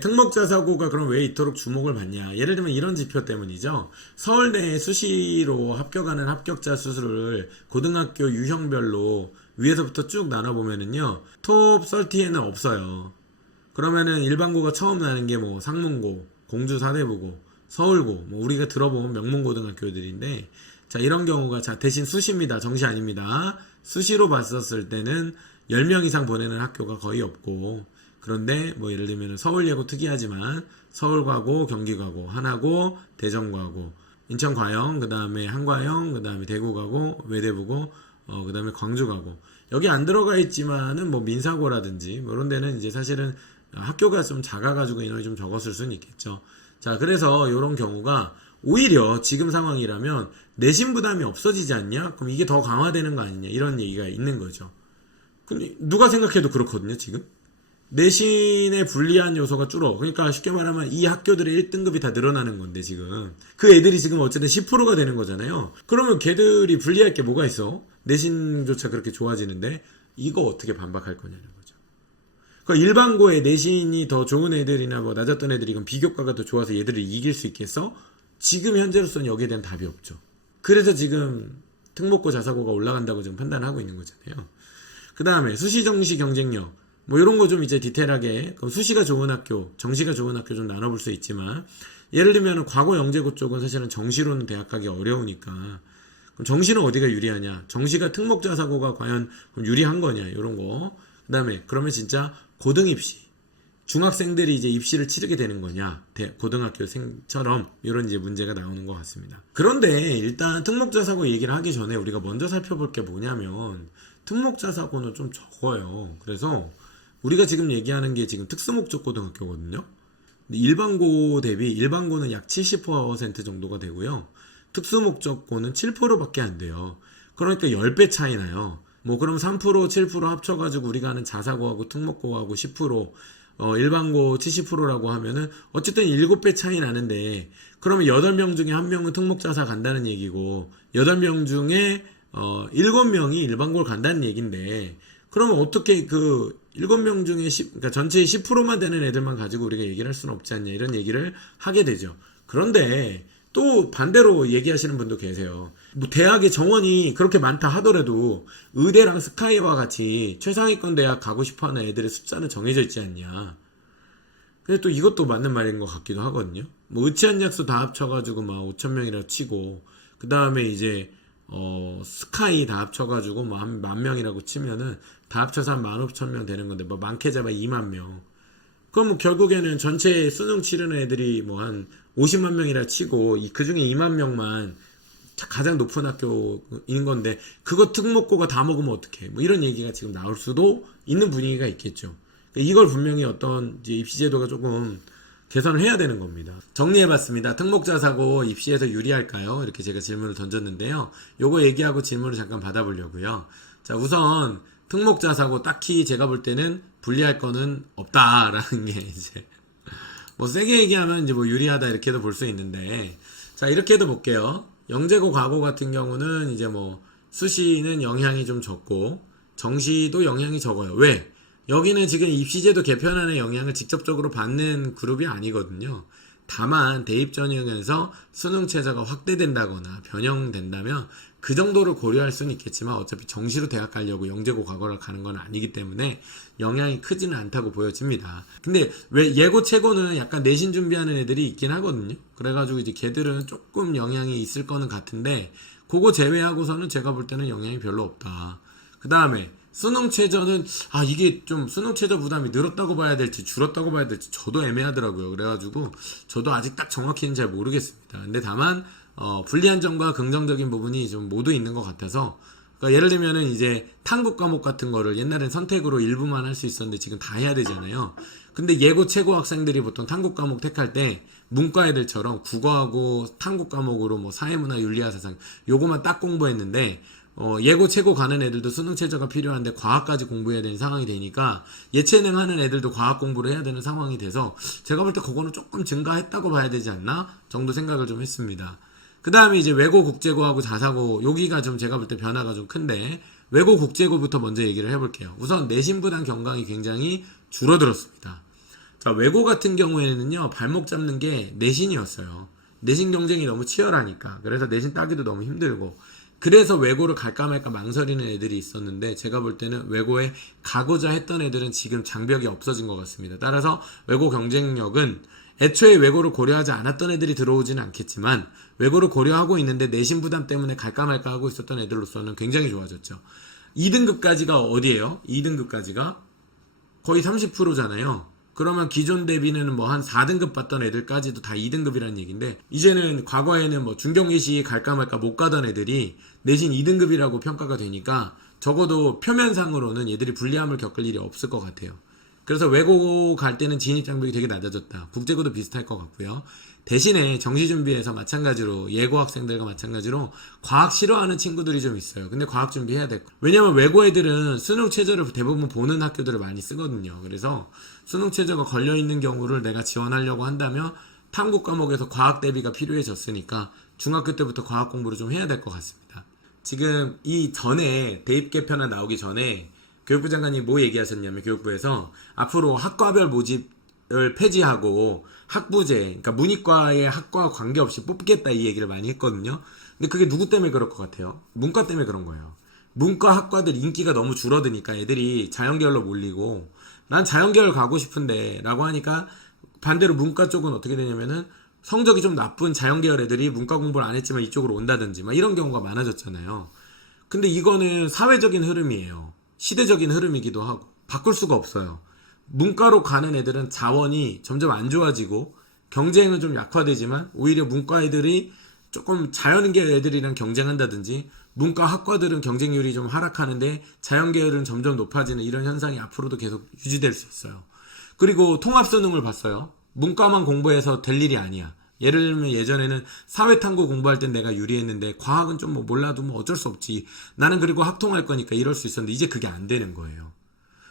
특목자 사고가 그럼 왜 이토록 주목을 받냐? 예를 들면 이런 지표 때문이죠. 서울대 수시로 합격하는 합격자 수를 고등학교 유형별로 위에서부터 쭉 나눠보면은요, 톱 30에는 없어요. 그러면은 일반고가 처음 나는 게 뭐 상문고, 공주 사대부고, 서울고, 뭐 우리가 들어본 명문고등학교들인데, 자, 이런 경우가, 자, 대신 수시입니다. 정시 아닙니다. 수시로 봤었을 때는 10명 이상 보내는 학교가 거의 없고, 그런데 뭐 예를 들면 서울예고 특이하지만 서울과고, 경기과고, 하나고, 대전과고, 인천과영, 그 다음에 한과영, 그 다음에 대구과고, 외대부고, 그 다음에 광주과고. 여기 안 들어가 있지만은 뭐 민사고라든지 뭐 이런 데는 이제 사실은 학교가 좀 작아가지고 인원이 좀 적었을 수는 있겠죠. 자, 그래서 이런 경우가 오히려 지금 상황이라면 내신 부담이 없어지지 않냐? 그럼 이게 더 강화되는 거 아니냐? 이런 얘기가 있는 거죠. 근데 누가 생각해도 그렇거든요, 지금. 내신에 불리한 요소가 줄어. 그러니까 쉽게 말하면 이 학교들의 1등급이 다 늘어나는 건데 지금. 그 애들이 지금 어쨌든 10%가 되는 거잖아요. 그러면 걔들이 불리할 게 뭐가 있어? 내신조차 그렇게 좋아지는데 이거 어떻게 반박할 거냐는 거죠. 그러니까 일반고에 내신이 더 좋은 애들이나 뭐 낮았던 애들이 그럼 비교과가 더 좋아서 얘들을 이길 수 있겠어? 지금 현재로서는 여기에 대한 답이 없죠. 그래서 지금 특목고 자사고가 올라간다고 지금 판단하고 있는 거잖아요. 그 다음에 수시 정시 경쟁력 뭐 이런 거 좀 이제 디테일하게 그럼 수시가 좋은 학교, 정시가 좋은 학교 좀 나눠볼 수 있지만 예를 들면 과거 영재고 쪽은 사실은 정시로는 대학 가기 어려우니까 그럼 정시는 어디가 유리하냐? 정시가 특목자 사고가 과연 유리한 거냐? 이런 거. 그 다음에 그러면 진짜 고등 입시 중학생들이 이제 입시를 치르게 되는 거냐? 고등학교생처럼 이런 이제 문제가 나오는 것 같습니다. 그런데 일단 특목자 사고 얘기를 하기 전에 우리가 먼저 살펴볼 게 뭐냐면 특목자 사고는 좀 적어요. 그래서 우리가 지금 얘기하는 게 지금 특수목적 고등학교거든요. 근데 일반고 대비 일반고는 약 70% 정도가 되고요. 특수목적고는 7%밖에 안 돼요. 그러니까 10배 차이 나요. 뭐 그럼 3%, 7% 합쳐가지고 우리가 하는 자사고하고 특목고하고 10%, 일반고 70%라고 하면은 어쨌든 7배 차이 나는데 그러면 8명 중에 1명은 특목자사 간다는 얘기고 8명 중에 7명이 일반고를 간다는 얘기인데 그러면 어떻게 그 7명 중에 그러니까 전체의 10%만 되는 애들만 가지고 우리가 얘기를 할 수는 없지 않냐 이런 얘기를 하게 되죠. 그런데 또 반대로 얘기하시는 분도 계세요. 뭐 대학의 정원이 그렇게 많다 하더라도 의대랑 스카이와 같이 최상위권 대학 가고 싶어하는 애들의 숫자는 정해져 있지 않냐. 근데 또 이것도 맞는 말인 것 같기도 하거든요. 뭐 의치한약수 다 합쳐가지고 막 5,000명이라고 치고 그 다음에 이제 스카이 다 합쳐가지고 뭐 한 10,000명이라고 치면은 다 합쳐서 한 15,000명 되는 건데 뭐 많게 잡아 2만 명. 그럼 뭐 결국에는 전체 수능 치르는 애들이 뭐 한 50만 명이라 치고 그 중에 2만 명만 가장 높은 학교인 건데 그거 특목고가 다 먹으면 어떡해? 뭐 이런 얘기가 지금 나올 수도 있는 분위기가 있겠죠. 이걸 분명히 어떤 이제 입시제도가 조금 개선을 해야 되는 겁니다. 정리해봤습니다. 특목자 사고 입시에서 유리할까요? 이렇게 제가 질문을 던졌는데요. 요거 얘기하고 질문을 잠깐 받아보려고요. 자, 우선 특목자 사고 딱히 제가 볼 때는 불리할 거는 없다라는 게 이제 뭐 세게 얘기하면 이제 뭐 유리하다 이렇게도 볼 수 있는데 자 이렇게도 볼게요. 영재고 과고 같은 경우는 이제 뭐 수시는 영향이 좀 적고 정시도 영향이 적어요. 왜? 여기는 지금 입시제도 개편안의 영향을 직접적으로 받는 그룹이 아니거든요. 다만 대입 전형에서 수능 최저가 확대된다거나 변형된다면 그 정도를 고려할 수는 있겠지만 어차피 정시로 대학 가려고 영재고 과거를 가는 건 아니기 때문에 영향이 크지는 않다고 보여집니다. 근데 왜 예고 최고는 약간 내신 준비하는 애들이 있긴 하거든요. 그래가지고 이제 걔들은 조금 영향이 있을 거는 같은데 그거 제외하고서는 제가 볼 때는 영향이 별로 없다. 그 다음에 수능 최저는 이게 좀 수능 최저 부담이 늘었다고 봐야 될지 줄었다고 봐야 될지 저도 애매하더라고요. 그래가지고 저도 아직 딱 정확히는 잘 모르겠습니다. 근데 다만 불리한 점과 긍정적인 부분이 좀 모두 있는 것 같아서 그러니까 예를 들면은 이제 탐구 과목 같은 거를 옛날엔 선택으로 일부만 할 수 있었는데 지금 다 해야 되잖아요. 근데 예고 최고 학생들이 보통 탐구 과목 택할 때 문과 애들처럼 국어하고 탐구 과목으로 뭐 사회문화 윤리와 사상 요거만 딱 공부했는데 예고 최고 가는 애들도 수능 최저가 필요한데 과학까지 공부해야 되는 상황이 되니까 예체능 하는 애들도 과학 공부를 해야 되는 상황이 돼서 제가 볼 때 그거는 조금 증가했다고 봐야 되지 않나 정도 생각을 좀 했습니다. 그 다음에 이제 외고 국제고하고 자사고 여기가 좀 제가 볼 때 변화가 좀 큰데 외고 국제고부터 먼저 얘기를 해볼게요. 우선 내신 부담 경강이 굉장히 줄어들었습니다. 그러니까 외고 같은 경우에는요, 발목 잡는 게 내신이었어요. 내신 경쟁이 너무 치열하니까. 그래서 내신 따기도 너무 힘들고. 그래서 외고를 갈까 말까 망설이는 애들이 있었는데, 제가 볼 때는 외고에 가고자 했던 애들은 지금 장벽이 없어진 것 같습니다. 따라서 외고 경쟁력은 애초에 외고를 고려하지 않았던 애들이 들어오지는 않겠지만, 외고를 고려하고 있는데 내신 부담 때문에 갈까 말까 하고 있었던 애들로서는 굉장히 좋아졌죠. 2등급까지가 어디예요? 2등급까지가 거의 30%잖아요. 그러면 기존 대비는 뭐 한 4등급 받던 애들까지도 다 2등급이라는 얘기인데, 이제는 과거에는 뭐 중경기시 갈까 말까 못 가던 애들이 내신 2등급이라고 평가가 되니까 적어도 표면상으로는 얘들이 불리함을 겪을 일이 없을 것 같아요. 그래서 외고 갈 때는 진입 장벽이 되게 낮아졌다. 국제고도 비슷할 것 같고요. 대신에 정시준비에서 마찬가지로 예고 학생들과 마찬가지로 과학 싫어하는 친구들이 좀 있어요. 근데 과학 준비해야 될 거. 왜냐면 외고 애들은 수능 최저를 대부분 보는 학교들을 많이 쓰거든요. 그래서 수능 최저가 걸려있는 경우를 내가 지원하려고 한다면 탐구 과목에서 과학 대비가 필요해졌으니까 중학교 때부터 과학 공부를 좀 해야 될 것 같습니다. 지금 이 전에 대입 개편안 나오기 전에 교육부 장관이 뭐 얘기하셨냐면, 교육부에서 앞으로 학과별 모집을 폐지하고 학부제, 그러니까 문이과의 학과와 관계없이 뽑겠다, 이 얘기를 많이 했거든요. 근데 그게 누구 때문에 그럴 것 같아요? 문과 때문에 그런 거예요. 문과 학과들 인기가 너무 줄어드니까 애들이 자연계열로 몰리고, 난 자연계열 가고 싶은데 라고 하니까 반대로 문과 쪽은 어떻게 되냐면은 성적이 좀 나쁜 자연계열 애들이 문과 공부를 안 했지만 이쪽으로 온다든지 막 이런 경우가 많아졌잖아요. 근데 이거는 사회적인 흐름이에요. 시대적인 흐름이기도 하고 바꿀 수가 없어요. 문과로 가는 애들은 자원이 점점 안 좋아지고 경쟁은 좀 약화되지만, 오히려 문과 애들이 조금 자연계열 애들이랑 경쟁한다든지, 문과 학과들은 경쟁률이 좀 하락하는데 자연계열은 점점 높아지는 이런 현상이 앞으로도 계속 유지될 수 있어요. 그리고 통합수능을 봤어요. 문과만 공부해서 될 일이 아니야. 예를 들면 예전에는 사회탐구 공부할 땐 내가 유리했는데 과학은 좀 뭐 몰라도 뭐 어쩔 수 없지. 나는 그리고 학통할 거니까 이럴 수 있었는데 이제 그게 안 되는 거예요.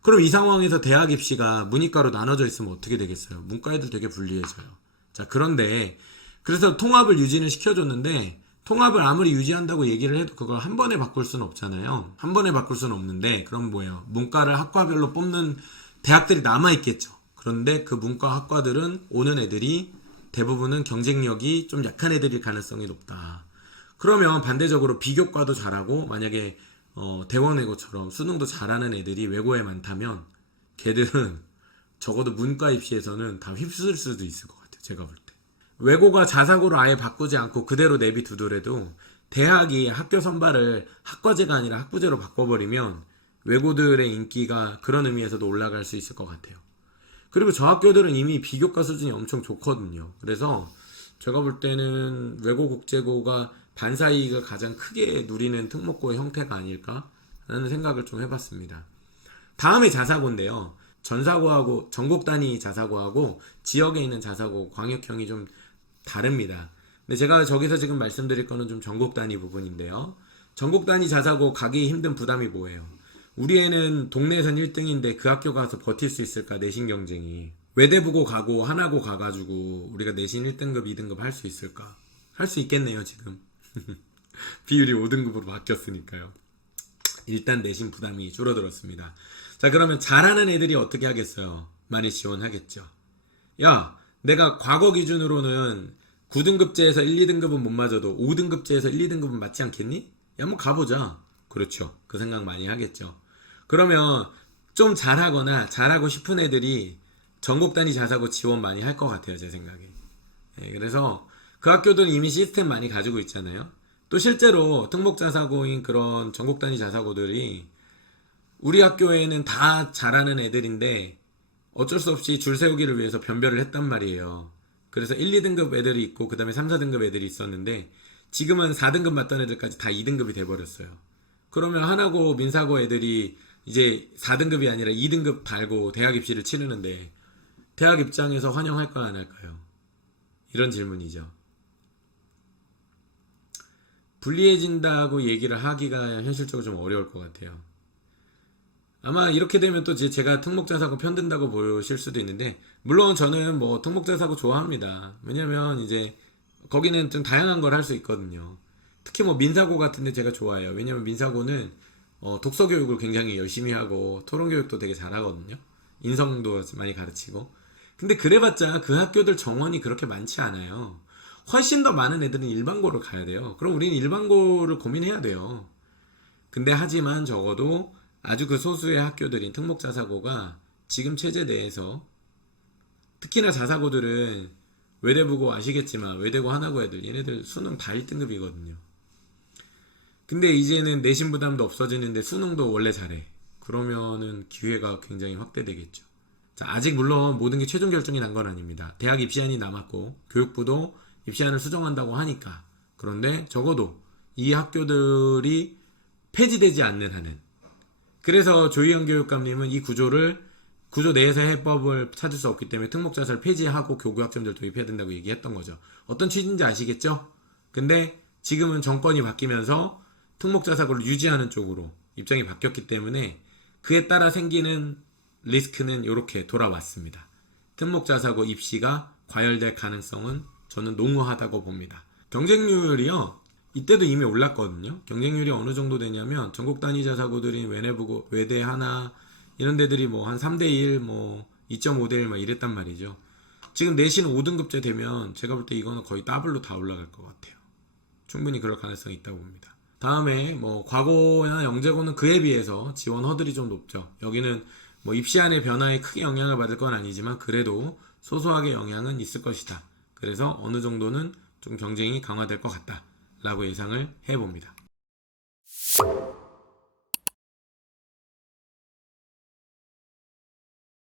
그럼 이 상황에서 대학 입시가 문이과로 나눠져 있으면 어떻게 되겠어요? 문과 애들 되게 불리해져요. 자, 그런데 그래서 통합을 유지는 시켜줬는데, 통합을 아무리 유지한다고 얘기를 해도 그걸 한 번에 바꿀 수는 없잖아요. 한 번에 바꿀 수는 없는데, 그럼 뭐예요? 문과를 학과별로 뽑는 대학들이 남아있겠죠. 그런데 그 문과 학과들은 오는 애들이 대부분은 경쟁력이 좀 약한 애들일 가능성이 높다. 그러면 반대적으로 비교과도 잘하고, 만약에 대원외고처럼 수능도 잘하는 애들이 외고에 많다면 걔들은 적어도 문과 입시에서는 다 휩쓸 수도 있을 것 같아요. 제가 볼 때. 외고가 자사고로 아예 바꾸지 않고 그대로 내비두더라도 대학이 학교 선발을 학과제가 아니라 학부제로 바꿔버리면 외고들의 인기가 그런 의미에서도 올라갈 수 있을 것 같아요. 그리고 저 학교들은 이미 비교과 수준이 엄청 좋거든요. 그래서 제가 볼 때는 외고 국제고가 반사이익을 가장 크게 누리는 특목고의 형태가 아닐까 라는 생각을 좀 해봤습니다. 다음에 자사고인데요. 전사고하고 전국 단위 자사고하고 지역에 있는 자사고 광역형이 좀 다릅니다. 근데 제가 저기서 지금 말씀드릴 거는 좀 전국 단위 부분인데요. 전국 단위 자사고 가기 힘든 부담이 뭐예요? 우리 애는 동네에선 1등인데 그 학교 가서 버틸 수 있을까? 내신 경쟁이. 외대부고 가고 하나고 가가지고 우리가 내신 1등급 2등급 할 수 있을까? 할 수 있겠네요 지금. 비율이 5등급으로 바뀌었으니까요. 일단 내신 부담이 줄어들었습니다. 자, 그러면 잘하는 애들이 어떻게 하겠어요? 많이 지원하겠죠. 야, 내가 과거 기준으로는 9등급제에서 1, 2등급은 못 맞아도 5등급제에서 1, 2등급은 맞지 않겠니? 야, 한번 가보자. 그렇죠. 그 생각 많이 하겠죠. 그러면 좀 잘하거나 잘하고 싶은 애들이 전국 단위 자사고 지원 많이 할 것 같아요, 제 생각에. 네, 그래서 그 학교들은 이미 시스템 많이 가지고 있잖아요. 또 실제로 특목 자사고인 그런 전국 단위 자사고들이 우리 학교에는 다 잘하는 애들인데 어쩔 수 없이 줄 세우기를 위해서 변별을 했단 말이에요. 그래서 1, 2등급 애들이 있고 그 다음에 3, 4등급 애들이 있었는데 지금은 4등급 맞던 애들까지 다 2등급이 돼버렸어요. 그러면 하나고 민사고 애들이 이제 4등급이 아니라 2등급 달고 대학 입시를 치르는데 대학 입장에서 환영할까 안 할까요? 이런 질문이죠. 불리해진다고 얘기를 하기가 현실적으로 좀 어려울 것 같아요. 아마 이렇게 되면 또 제가 특목자사고 편든다고 보실 수도 있는데, 물론 저는 뭐 특목자사고 좋아합니다. 왜냐면 이제 거기는 좀 다양한 걸 할 수 있거든요. 특히 뭐 민사고 같은데 제가 좋아해요. 왜냐면 민사고는 독서 교육을 굉장히 열심히 하고 토론 교육도 되게 잘하거든요. 인성도 많이 가르치고. 근데 그래봤자 그 학교들 정원이 그렇게 많지 않아요. 훨씬 더 많은 애들은 일반고를 가야 돼요. 그럼 우리는 일반고를 고민해야 돼요. 근데 하지만 적어도 아주 그 소수의 학교들인 특목자사고가 지금 체제 내에서 특히나 자사고들은 외대부고 아시겠지만 외대고 하나고 애들 얘네들 수능 다 1등급이거든요. 근데 이제는 내신 부담도 없어지는데 수능도 원래 잘해. 그러면은 기회가 굉장히 확대되겠죠. 자, 아직 물론 모든 게 최종 결정이 난 건 아닙니다. 대학 입시안이 남았고 교육부도 입시안을 수정한다고 하니까. 그런데 적어도 이 학교들이 폐지되지 않는 한은, 그래서 조희영 교육감님은 이 구조 내에서 해법을 찾을 수 없기 때문에 특목자사를 폐지하고 교구학점제를 도입해야 된다고 얘기했던 거죠. 어떤 취지인지 아시겠죠? 근데 지금은 정권이 바뀌면서 특목자사고를 유지하는 쪽으로 입장이 바뀌었기 때문에 그에 따라 생기는 리스크는 이렇게 돌아왔습니다. 특목자사고 입시가 과열될 가능성은 저는 농후하다고 봅니다. 경쟁률이요, 이때도 이미 올랐거든요. 경쟁률이 어느 정도 되냐면 전국 단위 자사고들인 외내부고 외대 하나 이런 데들이 뭐 한 3대1 뭐 2.5대1 막 이랬단 말이죠. 지금 내신 5등급제 되면 제가 볼 때 이거는 거의 더블로 다 올라갈 것 같아요. 충분히 그럴 가능성이 있다고 봅니다. 다음에 뭐 과고나 영재고는 그에 비해서 지원 허들이 좀 높죠. 여기는 뭐 입시안의 변화에 크게 영향을 받을 건 아니지만 그래도 소소하게 영향은 있을 것이다. 그래서 어느 정도는 좀 경쟁이 강화될 것 같다 라고 예상을 해봅니다.